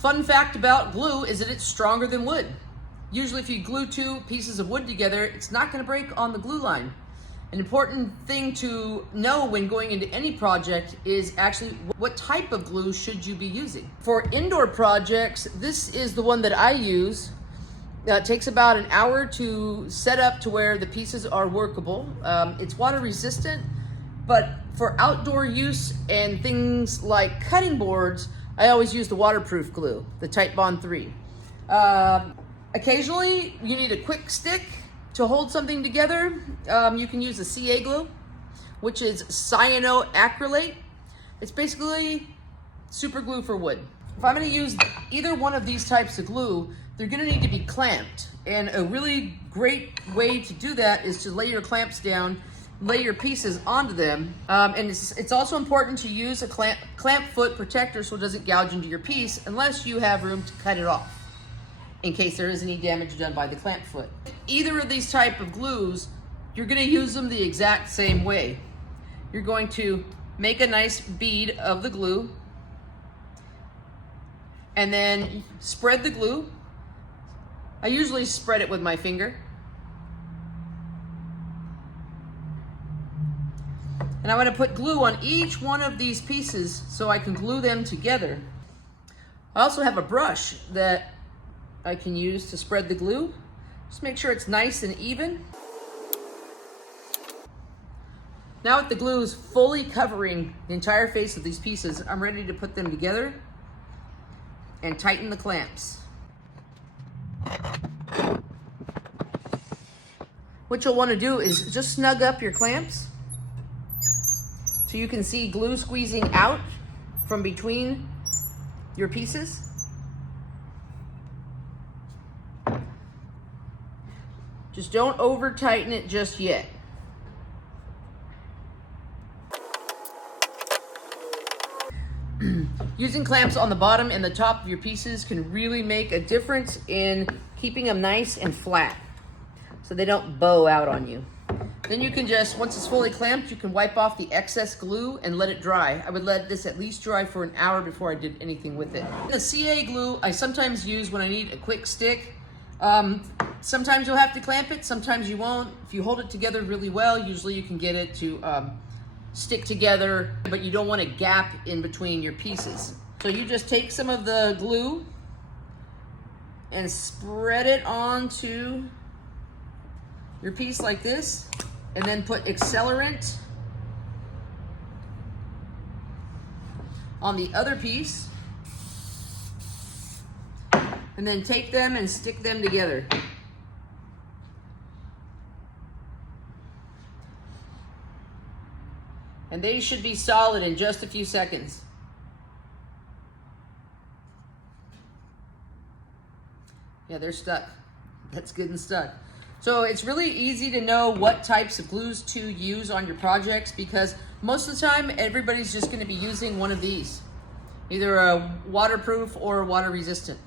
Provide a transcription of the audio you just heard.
Fun fact about glue is that it's stronger than wood. Usually if you glue two pieces of wood together, it's not going to break on the glue line. An important thing to know when going into any project is actually what type of glue should you be using. For indoor projects, this is the one that I use. It takes about an hour to set up to where the pieces are workable. It's water resistant, but for outdoor use and things like cutting boards, I always use the waterproof glue, the Titebond 3. Occasionally, you need a quick stick to hold something together. You can use the CA glue, which is cyanoacrylate. It's basically super glue for wood. If I'm going to use either one of these types of glue, they're going to need to be clamped. And a really great way to do that is to lay your clamps down, lay your pieces onto them. And it's also important to use a clamp foot protector so it doesn't gouge into your piece unless you have room to cut it off, in case there is any damage done by the clamp foot. Either of these type of glues, you're going to use them the exact same way. You're going to make a nice bead of the glue and then spread the glue. I usually spread it with my finger. And I'm going to put glue on each one of these pieces so I can glue them together. I also have a brush that I can use to spread the glue. Just make sure it's nice and even. Now that the glue is fully covering the entire face of these pieces, I'm ready to put them together and tighten the clamps. What you'll want to do is just snug up your clamps so you can see glue squeezing out from between your pieces. Just don't over tighten it just yet. Using clamps on the bottom and the top of your pieces can really make a difference in keeping them nice and flat so they don't bow out on you. Then you can just, once it's fully clamped, you can wipe off the excess glue and let it dry. I would let this at least dry for an hour before I did anything with it. The CA glue I sometimes use when I need a quick stick. Sometimes you'll have to clamp it, sometimes you won't. If you hold it together really well, usually you can get it to stick together, but you don't want a gap in between your pieces. So you just take some of the glue and spread it onto your piece like this, and then put accelerant on the other piece, and then take them and stick them together. And they should be solid in just a few seconds. Yeah, they're stuck. That's good and stuck. So it's really easy to know what types of glues to use on your projects, because most of the time everybody's just going to be using one of these, either a waterproof or water resistant.